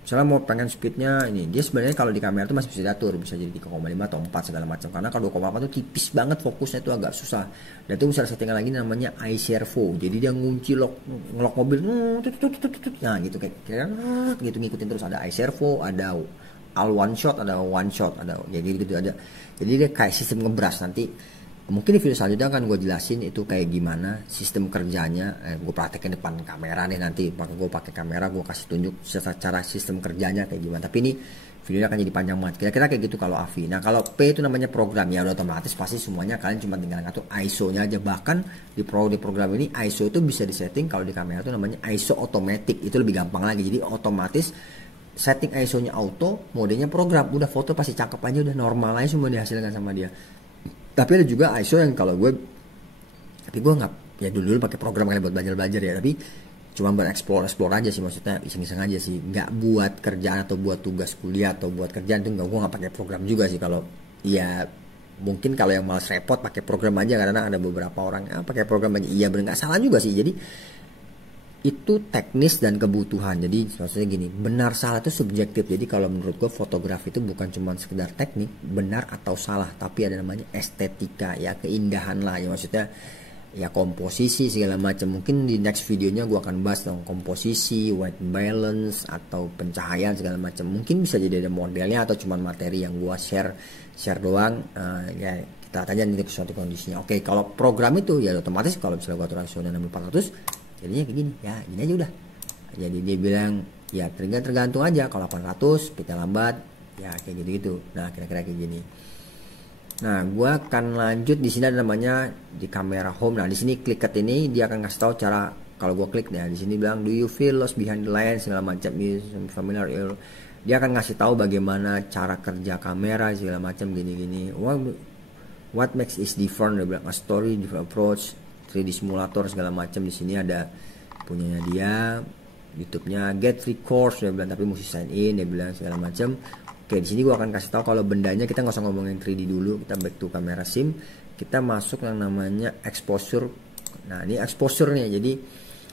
misalnya mau pengen speednya ini, dia sebenarnya kalau di kamera itu masih bisa diatur, bisa jadi 3,5 atau 4 segala macam, karena kalau 2,8 itu tipis banget, fokusnya itu agak susah. Dan itu bisa settingan lagi namanya iServo, jadi dia ngunci ngelok mobil, nah gitu kayak gitu ngikutin terus. Ada iServo, ada all one shot, ada one shot, ada ya gitu ada. Jadi dia kayak sistem ngebras. Nanti mungkin di video selanjutnya akan gue jelasin itu kayak gimana sistem kerjanya. Gue praktekin depan kamera nih nanti. Gue pakai kamera, gue kasih tunjuk secara sistem kerjanya kayak gimana. Tapi ini videonya akan jadi panjang banget. Kira-kira kayak gitu kalau AVI. Nah kalau P itu namanya program, ya udah otomatis pasti semuanya kalian cuma tinggal ngatur ISO-nya aja. Bahkan di program ini ISO itu bisa disetting. Kalau di kamera itu namanya ISO automatic. Itu lebih gampang lagi. Jadi otomatis setting ISO-nya auto, modenya program. Udah foto pasti cakep aja, udah normal aja semua dihasilkan sama dia. Tapi ada juga ISO yang kalau gue, tapi gue nggak, ya dulu pakai program kali buat belajar ya, tapi cuma buat explore aja sih, maksudnya iseng-iseng aja sih, nggak buat kerjaan atau buat tugas kuliah atau buat kerjaan itu gue nggak pakai program juga sih. Kalau ya mungkin kalau yang malas repot pakai program aja, karena ada beberapa orang pakai program aja, iya bener, nggak salah juga sih. Jadi itu teknis dan kebutuhan. Jadi maksudnya gini, benar salah itu subjektif. Jadi kalau menurut gue fotografi itu bukan cuma sekedar teknik benar atau salah, tapi ada namanya estetika, ya keindahan lah ya, maksudnya ya komposisi segala macam. Mungkin di next videonya gue akan bahas tentang komposisi, white balance atau pencahayaan segala macam. Mungkin bisa jadi ada modelnya atau cuma materi yang gue share doang. Ya kita tanya nanti ke suatu kondisinya. Oke, kalau program itu ya otomatis kalau misalnya gue atur ISO-nya 6400 jadinya kayak gini, ya gini aja udah. Jadi dia bilang ya tergantung aja. Kalau 800 speednya lambat, ya kayak gitu. Nah kira-kira kayak gini. Nah gue akan lanjut. Di sini ada namanya di kamera home. Nah di sini klik ini dia akan ngasih tahu cara. Kalau gue klik nih, di sini bilang do you feel lost behind the lens segala macam, familiar. Dia akan ngasih tahu bagaimana cara kerja kamera segala macam gini-gini. What makes it different? Dia bilang a story, different approach, 3D simulator segala macam. Di sini ada punyanya dia, YouTube-nya get free course dia bilang, tapi mesti sign in dia bilang segala macam. Oke, di sini gua akan kasih tahu kalau bendanya kita nggak usah ngomongin 3D dulu, kita back to kamera sim, kita masuk yang namanya exposure. Nah, ini exposure nih. Jadi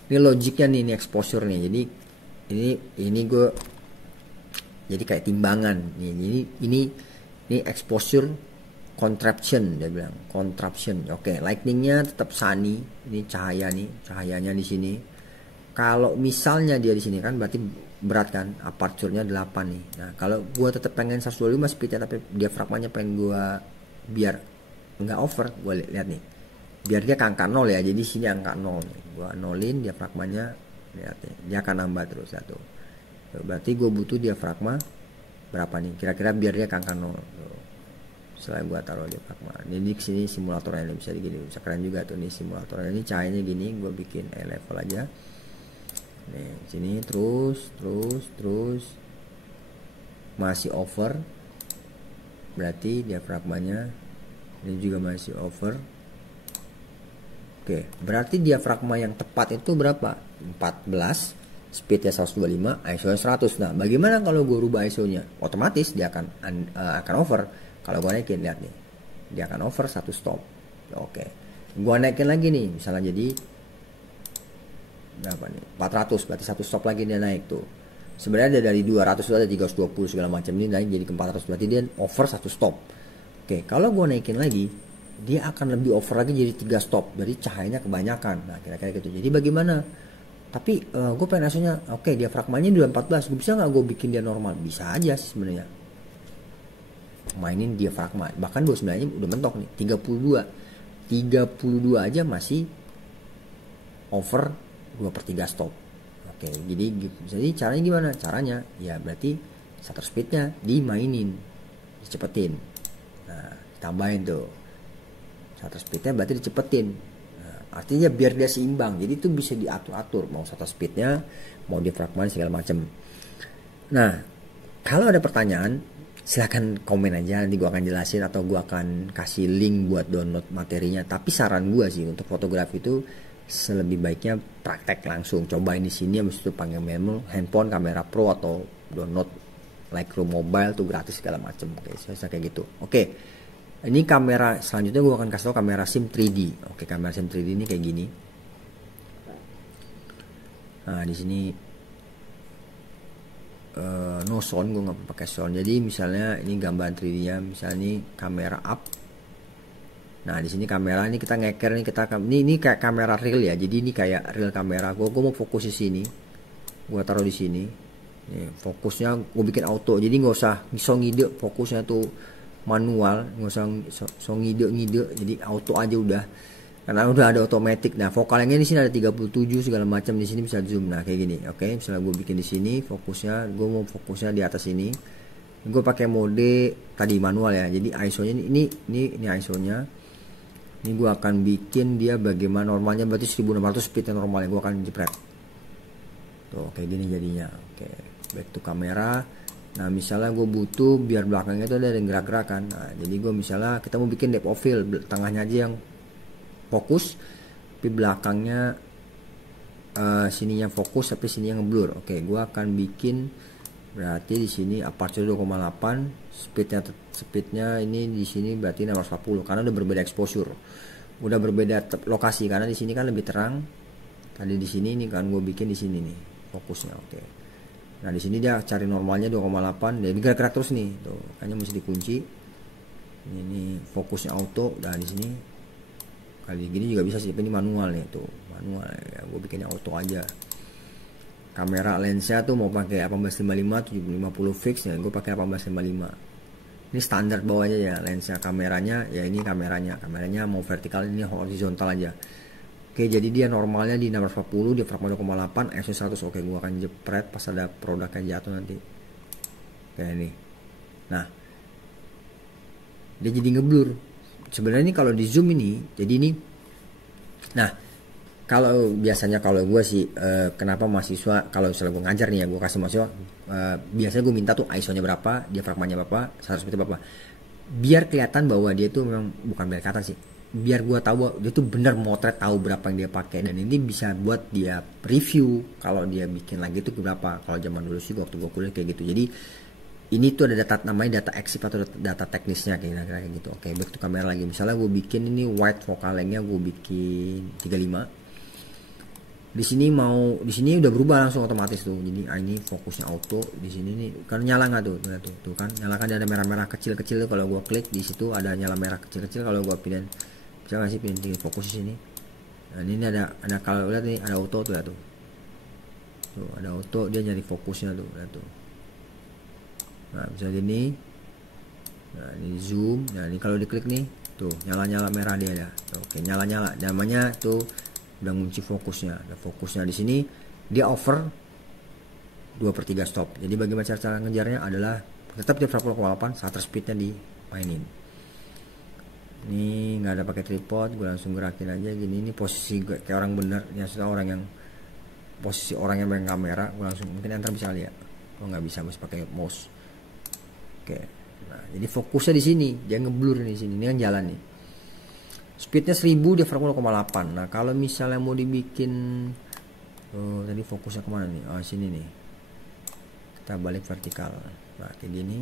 ini logiknya nih, ini exposure nih. Jadi ini gue jadi kayak timbangan nih. Ini exposure contraption dia bilang, contraption. Oke, lightningnya tetap sunny. Ini cahaya nih, cahayanya di sini. Kalau misalnya dia di sini kan berarti berat kan, aperture-nya 8 nih. Nah, kalau gua tetap pengen 125 speed-nya tapi diafragmanya pengen gua biar nggak over, gua lihat nih. Biar dia ke angka 0 ya. Jadi sini angka 0 nih. Gua nolin diafragmanya, lihat nih. Dia akan nambah terus satu. Berarti gua butuh diafragma berapa nih? Kira-kira biar dia ke angka 0. Setelah gue taruh di diafragma. Ini sini simulatornya bisa digini, bisa keren juga tuh nih simulatornya. Ini cahayanya gini, gue bikin eye level aja. Nih sini terus masih over. Berarti diafragmanya ini juga masih over. Oke, berarti diafragma yang tepat itu berapa? 14, speednya 125, ISO-nya 100. Nah, bagaimana kalau gue rubah ISO-nya? Otomatis dia akan over. Kalau gue naikin, lihat nih, dia akan over 1 stop. Oke, gue naikin lagi nih, misalnya jadi berapa nih? 400, berarti 1 stop lagi dia naik tuh. sebenarnya ada dari 200 itu ada 320 segala macam, ini naik jadi ke 400, berarti dia over 1 stop. Oke, kalau gue naikin lagi dia akan lebih over lagi jadi 3 stop, jadi cahayanya kebanyakan. Nah kira-kira gitu. Jadi bagaimana? Tapi gue pengen ISO-nya oke, diafragmanya di 14, gue bisa nggak gue bikin dia normal? Bisa aja sih sebenarnya, mainin diafragma. Bahkan 29 nya udah mentok nih, 32 aja masih over 2/3 stop. Oke, jadi caranya gimana? Caranya ya berarti shutter speednya dimainin, dicepetin. Nah tambahin tuh shutter speednya, berarti dicepetin. Nah, artinya biar dia seimbang, jadi itu bisa diatur-atur mau shutter speednya, mau diafragma segala macam. Nah kalau ada pertanyaan silahkan komen aja, nanti gue akan jelasin atau gue akan kasih link buat download materinya. Tapi saran gue sih untuk fotografi itu selebih baiknya praktek langsung, cobain di sini, habis itu panggil handphone, kamera pro, atau download Lightroom mobile tuh gratis segala macem. Oke, saya kayak gitu. Oke, ini kamera selanjutnya gue akan kasih tau kamera SIM 3D. Oke, kamera SIM 3D ini kayak gini. Nah di sini no sound, gue nggak pakai sound. Jadi misalnya ini gambar 3D nya, misalnya ini kamera up. Nah di sini kamera ini kita ngeker nih, ini kayak kamera real ya. Jadi ini kayak real kamera. Gue mau fokus di sini, gue taruh di sini. Nih, fokusnya gue bikin auto. Jadi nggak usah ngide, fokusnya tuh manual, nggak usah ngide. Jadi auto aja udah, karena udah ada otomatis. Nah vokalnya di sini ada 37 segala macam, di sini bisa zoom. Nah kayak gini. Oke, misalnya gue bikin di sini fokusnya, gue mau fokusnya di atas ini. Gue pakai mode tadi manual ya. Jadi ISO-nya ini ISO-nya. Ini gue akan bikin dia bagaimana normalnya, berarti 1600 speednya normalnya, gue akan jepret tuh kayak gini jadinya. Oke, back to kamera. Nah misalnya gue butuh biar belakangnya itu ada yang gerak-gerakan. Nah jadi gue misalnya kita mau bikin depth of field, tengahnya aja yang fokus, tapi belakangnya sininya fokus tapi sininya ngeblur. Oke, gue akan bikin berarti di sini aperture 2,8, speednya ini di sini berarti 640, karena udah berbeda exposure, udah berbeda lokasi, karena di sini kan lebih terang, tadi di sini ini kan gue bikin di sini nih fokusnya. Oke, nah di sini dia cari normalnya 2,8, jadi gerak-gerak terus nih tuh, kayaknya mesti dikunci. Ini fokusnya auto, dan di sini kali gini juga bisa sih, tapi ini manual nih tuh, manual ya, gue bikinnya auto aja. Kamera lensnya tuh mau pakai 1855 750 fix ya, gue pakai 1855. Ini standar bawahnya ya lensnya. Kameranya ya ini kameranya mau vertikal, ini horizontal aja. Oke, jadi dia normalnya di 640, dia fragment 2,8, ISO 100. Oke, gue akan jepret pas ada produknya jatuh nanti kayak ini. Nah dia jadi ngeblur sebenarnya ini kalau di zoom ini. Jadi ini, nah kalau biasanya kalau gue sih kenapa mahasiswa kalau misalnya gue ngajar nih ya, gue kasih mahasiswa biasanya gue minta tuh ISO-nya berapa, diafragmanya berapa, 100 berapa, biar kelihatan bahwa dia tuh memang, bukan biar kelihatan sih, biar gue tahu bahwa dia tuh bener motret, tahu berapa yang dia pakai, dan ini bisa buat dia review kalau dia bikin lagi tuh berapa. Kalau zaman dulu sih waktu gue kuliah kayak gitu. Jadi ini tuh ada data, namanya data exif atau data teknisnya kayak gitu. Oke, back to kamera lagi. Misalnya gue bikin ini wide focal length-nya gue bikin 35. Di sini udah berubah langsung otomatis tuh. Jadi ini fokusnya auto di sini nih. Kan nyala nggak tuh kan nyala, kan ada merah-merah kecil-kecil tuh. Kalau gue klik di situ ada nyala merah kecil-kecil. Kalau gue pindahin, bisa nggak sih pindahin fokus di sini. Nah ini ada kalau lihat nih ada auto tuh ya tuh. Tuh ada auto, dia nyari fokusnya tuh, lihat tuh. Nah bisa gini. Nah ini zoom. Nah ini kalau diklik nih tuh nyala-nyala merah dia ya. Oke, nyala-nyala. Namanya tuh udah ngunci fokusnya. Nah, fokusnya di sini dia over 2/3 stop. Jadi bagaimana cara ngejarnya adalah tetap di 40,8, shutter speednya dimainin. Ini nggak ada pakai tripod, gue langsung gerakin aja gini. Ini posisi gue kayak orang bener, ya orang yang posisi orang yang megang kamera. Gue langsung, mungkin enter bisa lihat. Oh nggak bisa, mesti pakai mouse. Oke, nah jadi fokusnya di sini, dia ngeblur di sini. Ini kan jalan nih. Speednya 1000, dia frame 0,8. Nah kalau misalnya mau dibikin tadi fokusnya kemana nih? Oh sini nih, kita balik vertikal. Nah kayak gini.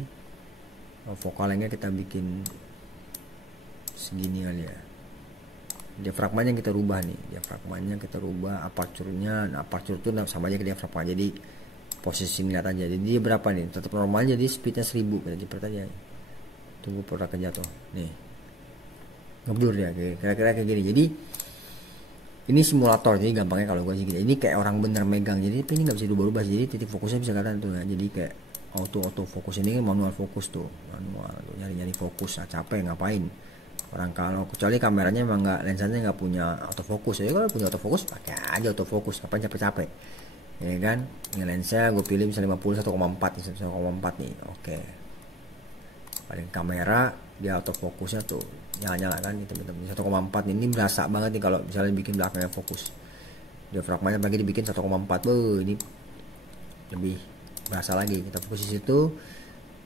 Vokalnya kita bikin segini kali ya. Diafragmanya kita rubah nih, diafragmanya kita rubah, aperture-nya. Nah aperture itu sama aja ke diafragma. Jadi posisi lihat aja. Jadi dia berapa nih? Tetap normal jadi speednya 1000 berarti pertanyaan. Tunggu produk jatuh. Nih. Ngeblur ya kira-kira kayak gini. Jadi ini simulator, jadi gampangnya kalau gue sih gitu. Ini kayak orang bener megang, jadi ini nggak bisa dirubah-rubah. Jadi titik fokusnya bisa kelihatan tuh ya. Jadi kayak auto fokus, ini manual fokus tuh, manual tuh, nyari fokus. Capek ngapain orang, kalau kecuali kameranya emang nggak, lensanya nggak punya autofokus. Jadi kalau punya autofokus pakai aja autofokus, kapan capek-capek ya kan. Ini lensnya gue pilih misalnya 50 1,4 nih, oke. Paling kamera dia autofokusnya tuh nyala-nyala kan gitu, 1,4 ini berasa banget nih kalau misalnya bikin belakangnya fokus. Diafragmanya bagi dibikin 1,4, ini lebih berasa lagi. Kita fokus di situ.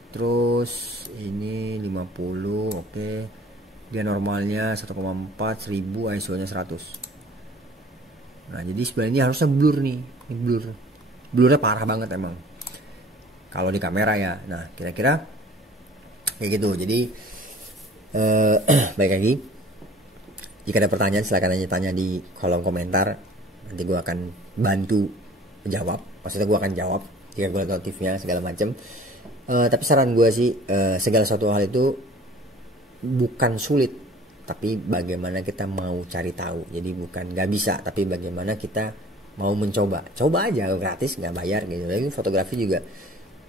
Terus ini 50, oke. Dia normalnya 1,4, 1000, ISO-nya 100. Nah, jadi sebenarnya ini harusnya blur nih. Ini blurnya parah banget emang kalau di kamera ya. Nah, kira-kira kayak gitu. Jadi baik lagi, jika ada pertanyaan silahkan tanya di kolom komentar, nanti gue akan bantu jawab. Maksudnya gue akan jawab jika gue lihat notifnya segala macam. Tapi saran gue sih, segala suatu hal itu bukan sulit, tapi bagaimana kita mau cari tahu. Jadi bukan nggak bisa, tapi bagaimana kita mau mencoba. Coba aja, gratis, nggak bayar gitu. Lagi fotografi juga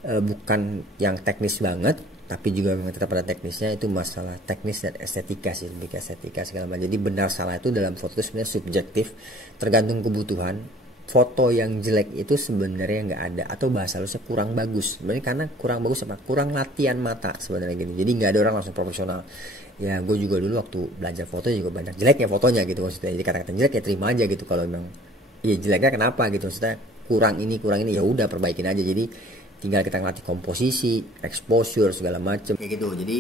bukan yang teknis banget, tapi juga memang tetap pada teknisnya. Itu masalah teknis dan estetika sih, lebih ke estetika segala macam. Jadi benar salah itu dalam foto itu sebenarnya subjektif, tergantung kebutuhan. Foto yang jelek itu sebenarnya nggak ada, atau bahasa halusnya kurang bagus. Sebenarnya karena kurang bagus apa? Kurang latihan mata sebenarnya gini. Jadi nggak ada orang langsung profesional. Ya gue juga dulu waktu belajar foto juga banyak jeleknya fotonya gitu maksudnya. Jadi kata-kata jelek ya terima aja gitu, kalau memang ya jeleknya kenapa gitu, maksudnya kurang ini ya udah perbaikin aja. Jadi tinggal kita ngelatih komposisi, exposure segala macem kayak gitu. Jadi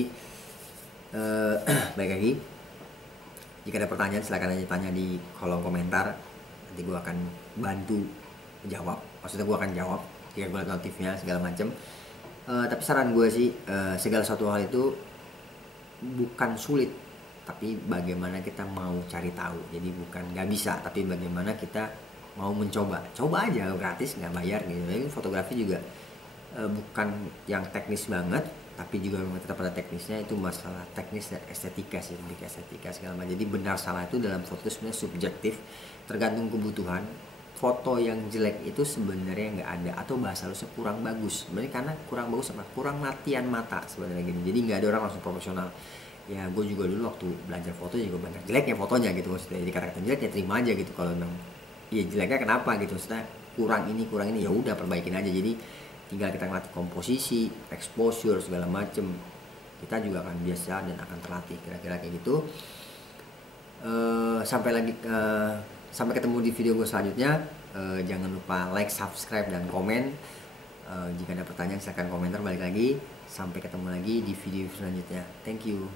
baik lagi, jika ada pertanyaan silahkan tanya di kolom komentar, nanti gue akan bantu jawab. Maksudnya gue akan jawab jika gue lihat notifnya segala macem. Tapi saran gue sih, segala suatu hal itu bukan sulit, tapi bagaimana kita mau cari tahu. Jadi bukan nggak bisa, tapi bagaimana kita mau mencoba. Coba aja, gratis, nggak bayar gitu. Jadi fotografi juga bukan yang teknis banget, tapi juga memang tetap pada teknisnya. Itu masalah teknis dan estetika sih, lebih ke estetika segala macam. Jadi benar salah itu dalam foto sebenarnya subjektif, tergantung kebutuhan. Foto yang jelek itu sebenarnya nggak ada, atau bahasa halusnya kurang bagus. Sebenarnya karena kurang bagus apa? Kurang latihan mata sebenarnya gini. Jadi nggak ada orang langsung profesional. Ya gue juga dulu waktu belajar foto juga banyak jeleknya fotonya gitu maksudnya. Jadi kata-kata jelek ya terima aja gitu, kalau memang ya jeleknya kenapa gitu, maksudnya kurang ini ya udah perbaikin aja. Jadi tinggal kita ngelatih komposisi, exposure segala macem, kita juga akan biasa dan akan terlatih, kira-kira kayak gitu. Sampai ketemu di video gue selanjutnya. Jangan lupa like, subscribe, dan komen. Jika ada pertanyaan silahkan komentar balik lagi. Sampai ketemu lagi di video selanjutnya. Thank you.